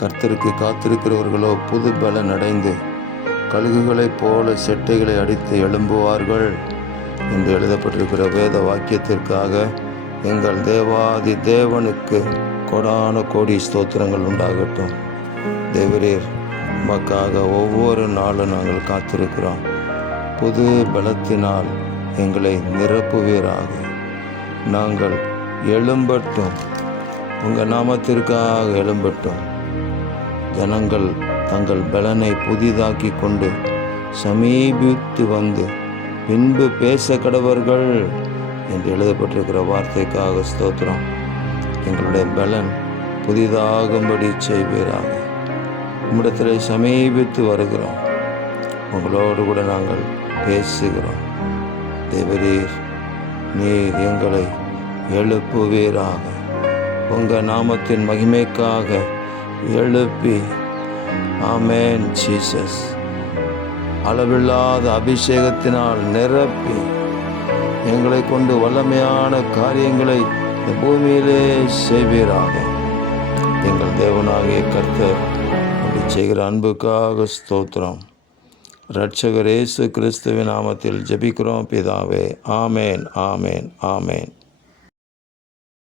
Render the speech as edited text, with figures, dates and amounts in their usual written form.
கர்த்தருக்கு காத்திருக்கிறவர்களோ புது பலன் அடைந்து கழுகுகளைப் போல செட்டைகளை அடித்து எழும்புவார்கள் என்று எழுதப்பட்டிருக்கிற வேத வாக்கியத்திற்காக எங்கள் தேவாதி தேவனுக்கு கொடான கோடி ஸ்தோத்திரங்கள் உண்டாகட்டும். தேவரீர், உமக்காக ஒவ்வொரு நாளும் நாங்கள் காத்திருக்கிறோம். புது பலத்தினால் எங்களை நிரப்புவீராக. நாங்கள் எழும்பட்டும், உங்கள் நாமத்திற்காக எழும்பட்டும். ஜனங்கள் தங்கள் பலனை புதிதாக்கி கொண்டு சமீபித்து வந்து பின்பு பேச கடவர்கள் என்று எழுதப்பட்டிருக்கிற வார்த்தைக்காக ஸ்தோத்திரம். எங்களுடைய பலன் புதிதாகும்படி செய்வீராக. உம்மிடத்தில் சமீபித்து வருகிறோம், உங்களோடு கூட நாங்கள் பேசுகிறோம். தேவரீர், நீர் எங்களை எழுப்புவீராக. உங்கள் நாமத்தின் மகிமைக்காக எழுப்பி, ஆமென் ஜீசஸ், அளவில்லாத அபிஷேகத்தினால் நிரப்பி எங்களை கொண்டு வல்லமையான காரியங்களை இந்த பூமியிலே செய்வீராக. எங்கள் தேவனாகிய கர்த்தர் அப்படி செய்கிற அன்புக்காக ஸ்தோத்திரம். இரட்சகர் இயேசு கிறிஸ்துவின் நாமத்தில் ஜெபிக்கிறோம் பிதாவே. ஆமேன், ஆமேன், ஆமேன்.